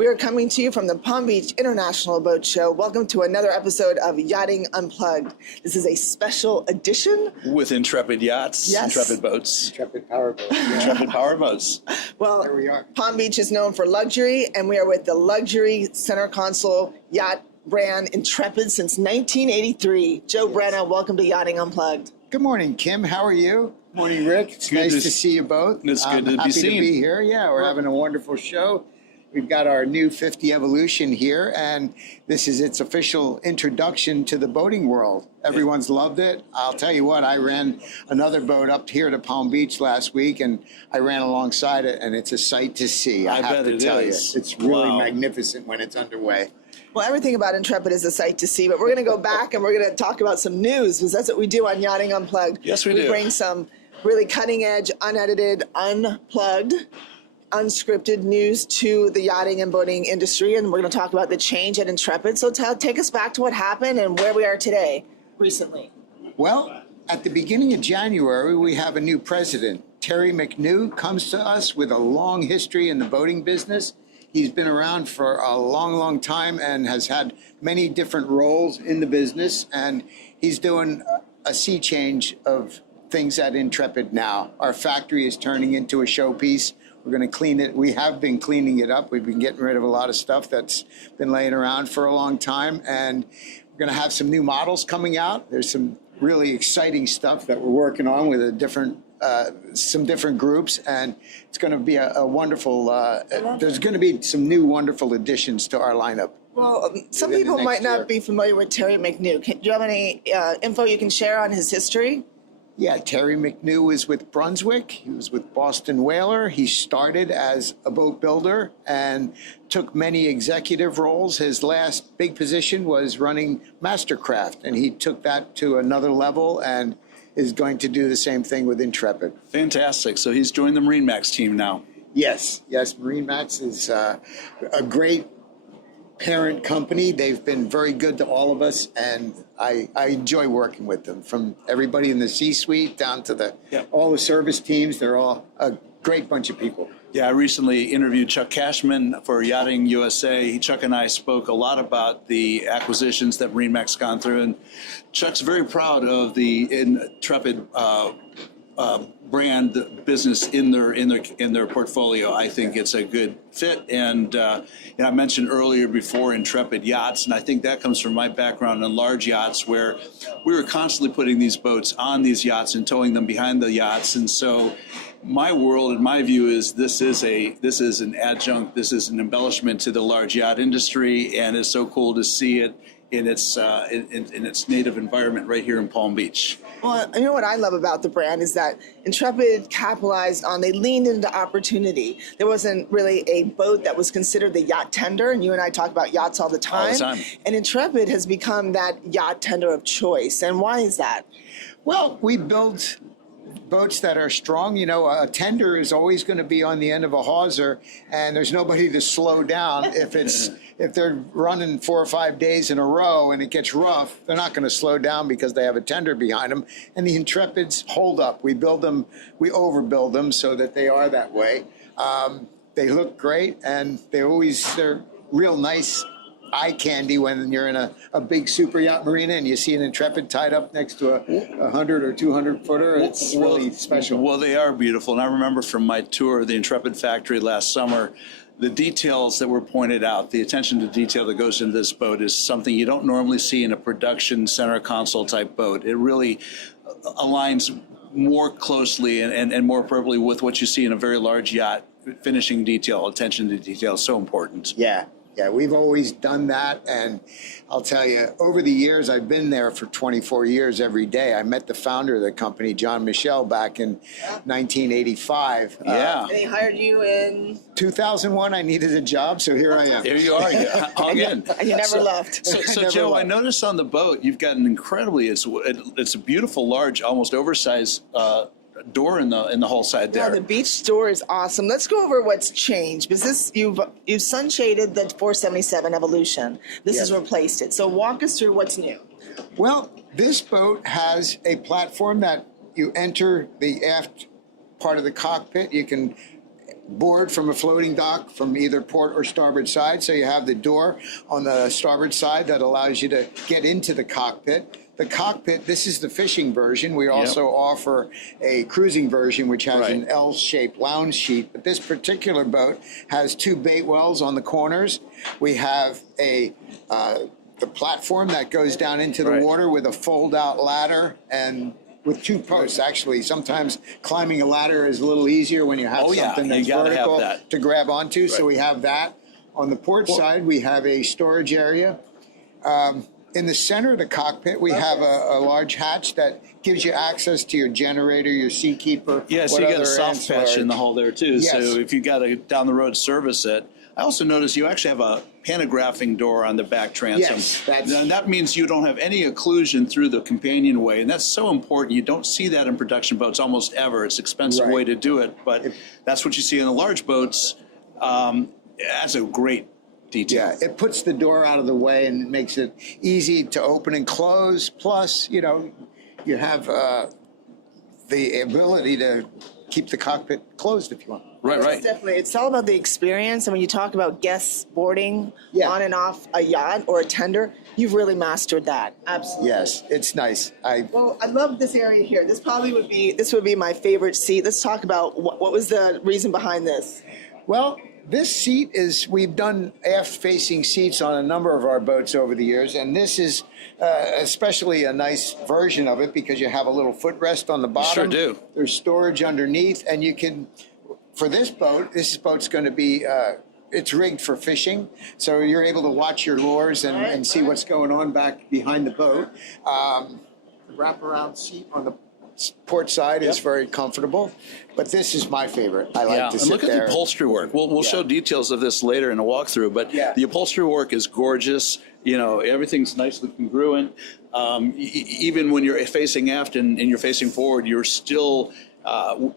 We are coming to you from the Palm Beach International Boat Show. Welcome to another episode of Yachting Unplugged. This is a special edition. With Intrepid Yachts, Yes. Intrepid Boats. Intrepid Powerboats. Intrepid Powerboats. Well, There we are. Palm Beach is known for luxury, and we are with the luxury center console yacht brand Intrepid since 1983. Joe Brenna, welcome to Yachting Unplugged. Good morning, Kim. How are you? Morning, Rick. It's Good nice to to see you both. It's good to be happy seen. to be here. Yeah, we're having a wonderful show. We've got our new 50 Evolution here, and this is its official introduction to the boating world. Everyone's loved it. I'll tell you what, I ran another boat up here to Palm Beach last week, and I ran alongside it, and it's a sight to see. I have bet to it tell is. you. It's really Wow. magnificent when it's underway. Well, everything about Intrepid is a sight to see, but we're going to go back and we're going to talk about some news, because that's what we do on Yachting Unplugged. Yes, we do. We bring some really cutting-edge, unedited, unplugged, unscripted news to the yachting and boating industry, and we're going to talk about the change at Intrepid. So take us back to what happened and where we are today, recently. Well, at the beginning of January, we have a new president. Terry McNew comes to us with a long history in the boating business. He's been around for a long, long time and has had many different roles in the business, and he's doing a sea change of things at Intrepid now. Our factory is turning into a showpiece. We're going to clean it. We have been cleaning it up. We've been getting rid of a lot of stuff that's been laying around for a long time, and we're going to have some new models coming out. There's some really exciting stuff that we're working on with some different groups, and it's going to be a wonderful, there's going to be some new wonderful additions to our lineup. Well, some Within the people might next year. not be familiar with Terry McNew. Do you have any info you can share on his history? Yeah, Terry McNew was with Brunswick. He was with Boston Whaler. He started as a boat builder and took many executive roles. His last big position was running Mastercraft, and he took that to another level and is going to do the same thing with Intrepid. Fantastic. So he's joined the Marine Max team now. Yes, Marine Max is a great parent company. They've been very good to all of us, and I enjoy working with them, from everybody in the C-suite down to all the service teams. They're all a great bunch of people. Yeah, I recently interviewed Chuck Cashman for Yachting USA. Chuck and I spoke a lot about the acquisitions that Marine Max gone through, and Chuck's very proud of the Intrepid brand business in their portfolio. I think it's a good fit, and I mentioned earlier before Intrepid Yachts, and I think that comes from my background in large yachts, where we were constantly putting these boats on these yachts and towing them behind the yachts. And so my world and my view is this is an adjunct, this is an embellishment to the large yacht industry, and it's so cool to see it in its native environment right here in Palm Beach. Well, you know what I love about the brand is that Intrepid capitalized on, they leaned into opportunity. There wasn't really a boat that was considered the yacht tender, and you and I talk about yachts all the time. All the time. And Intrepid has become that yacht tender of choice. And why is that? Well, we build boats that are strong. You know, a tender is always going to be on the end of a hawser, and there's nobody to slow down. If they're running 4 or 5 days in a row and it gets rough, they're not going to slow down because they have a tender behind them. And the Intrepids hold up. We build them, we overbuild them so that they are that way. They look great, and they're real nice eye candy when you're in a big super yacht marina and you see an Intrepid tied up next to a 100 or 200 footer. It's really special. Well, they are beautiful. And I remember from my tour of the Intrepid factory last summer, the details that were pointed out, the attention to detail that goes into this boat is something you don't normally see in a production center console type boat. It really aligns more closely and more appropriately with what you see in a very large yacht. Finishing detail, attention to detail is so important. Yeah, we've always done that, and I'll tell you, over the years, I've been there for 24 years every day. I met the founder of the company, John Michel, back in 1985. Yeah. And he hired you in 2001. I needed a job, so here I am. There you are, again. and you never left. So Never Joe, left. I noticed on the boat you've got an incredibly, it's a beautiful, large, almost oversized door in the whole side there. Yeah, the beach door is awesome. Let's go over what's changed, because you've sunshaded the 477 Evolution. This has replaced it. So walk us through what's new. Well, this boat has a platform that you enter the aft part of the cockpit. You can board from a floating dock from either port or starboard side. So you have the door on the starboard side that allows you to get into the cockpit. The cockpit, this is the fishing version. We also offer a cruising version, which has an L-shaped lounge sheet. But this particular boat has 2 bait wells on the corners. We have the platform that goes down into the water with a fold-out ladder and with 2 posts. Actually, sometimes climbing a ladder is a little easier when you have something that's vertical to grab onto. So we have that. On the port side, we have a storage area. In the center of the cockpit, we have a large hatch that gives you access to your generator, your Seakeeper. Yeah, so you got a soft patch in the hull there too. Yes. So if you got to down the road service it. I also noticed you actually have a pantographing door on the back transom. Yes, and that means you don't have any occlusion through the companionway, and that's so important. You don't see that in production boats almost ever. It's an expensive way to do it, but that's what you see in the large boats. That's a great detail. Yeah, it puts the door out of the way and it makes it easy to open and close. Plus, you know, you have the ability to keep the cockpit closed if you want. Right. Definitely. It's all about the experience. And when you talk about guests boarding on and off a yacht or a tender, you've really mastered that. Absolutely. Yes, it's nice. Well, I love this area here. This would be my favorite seat. Let's talk about what was the reason behind this. Well, this seat is, we've done aft-facing seats on a number of our boats over the years, and this is especially a nice version of it because you have a little footrest on the bottom. You sure do. There's storage underneath, and you can, for this boat's going to be, it's rigged for fishing, so you're able to watch your lures and see what's going on back behind the boat. The wraparound seat on the port side is very comfortable, but this is my favorite. I like to sit there. And look at the upholstery work. We'll show details of this later in a walkthrough, but the upholstery work is gorgeous. You know, everything's nicely congruent. Even when you're facing aft and you're facing forward, you're still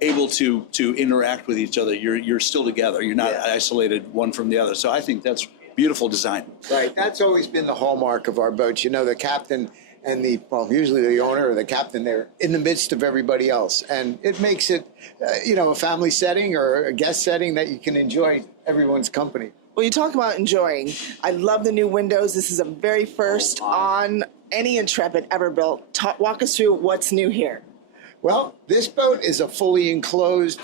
able to interact with each other. You're still together. You're not isolated one from the other. So I think that's beautiful design. Right. That's always been the hallmark of our boats. You know, the captain and usually the owner or the captain, they're in the midst of everybody else. And it makes it, a family setting or a guest setting that you can enjoy everyone's company. Well, you talk about enjoying. I love the new windows. This is a very first on any Intrepid ever built. Walk us through what's new here. Well, this boat is a fully enclosed,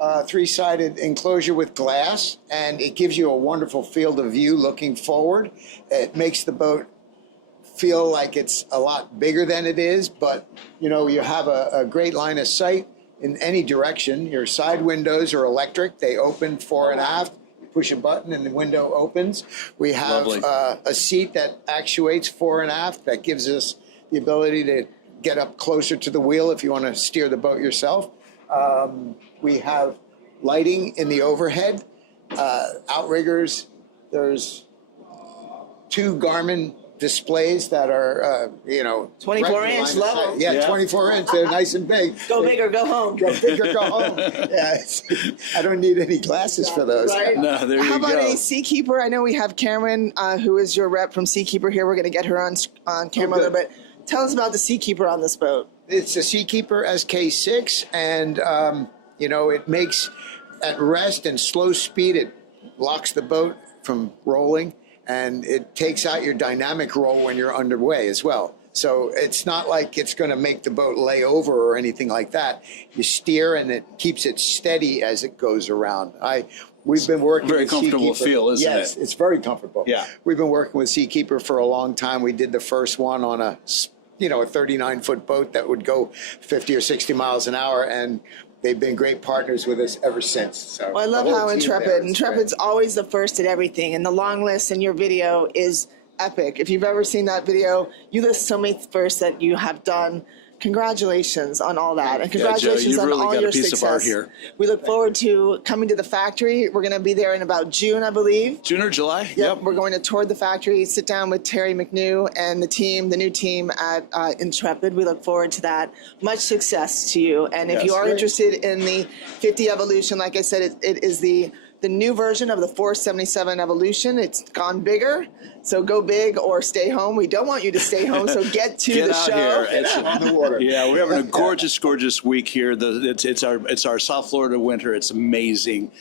3-sided enclosure with glass, and it gives you a wonderful field of view looking forward. It makes the boat feel like it's a lot bigger than it is, but you have a great line of sight in any direction. Your side windows are electric. They open fore and aft. You push a button and the window opens. We have a seat that actuates fore and aft that gives us the ability to get up closer to the wheel if you want to steer the boat yourself. We have lighting in the overhead, outriggers. There's 2 Garmin displays that are, 24-inch level. Yeah, 24-inch. They're nice and big. Go big or go home. Go big or go home. Yeah, I don't need any glasses for those. Right? No, there you go. How about a Seakeeper? I know we have Cameron, who is your rep from Seakeeper here. We're going to get her on camera, but tell us about the Seakeeper on this boat. It's a Seakeeper SK6, and it makes at rest and slow speed. It blocks the boat from rolling. And it takes out your dynamic roll when you're underway as well. So it's not like it's going to make the boat lay over or anything like that. You steer and it keeps it steady as it goes around. We've been working very with comfortable Seakeeper. feel, isn't it? Yes, it's very comfortable. Yeah. We've been working with Seakeeper for a long time. We did the first one on a 39-foot boat that would go 50 or 60 miles an hour, and they've been great partners with us ever since. So I love how Intrepid's always the first at everything, and the long list in your video is epic. If you've ever seen that video, you list so many firsts that you have done. Congratulations on all that, and congratulations on all your success. Of art here. We look forward to coming to the factory. We're going to be there in about June, I believe. June or July? Yep. We're going to tour the factory, sit down with Terry McNew and the new team at Intrepid. We look forward to that. Much success to you. And if you are interested in the 50 Evolution, like I said, it is the new version of the 477 Evolution. It's gone bigger, so go big or stay home. We don't want you to stay home, so get to the show. It's on the water. Yeah, we're having a gorgeous week here. It's our South Florida winter. It's amazing.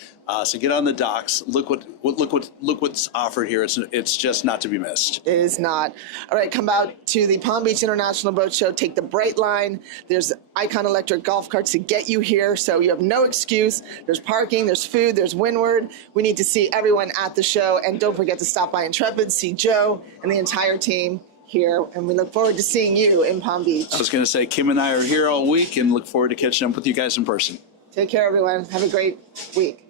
So get on the docks. Look what's offered here. It's just not to be missed. It is not. All right, come out to the Palm Beach International Boat Show. Take the Bright Line. There's Icon Electric golf carts to get you here, so you have no excuse. There's parking, there's food, there's windward. We need to see everyone at the show, and don't forget to stop by Intrepid, see Joe and the entire team here, and we look forward to seeing you in Palm Beach. I was going to say, Kim and I are here all week and look forward to catching up with you guys in person. Take care, everyone. Have a great week.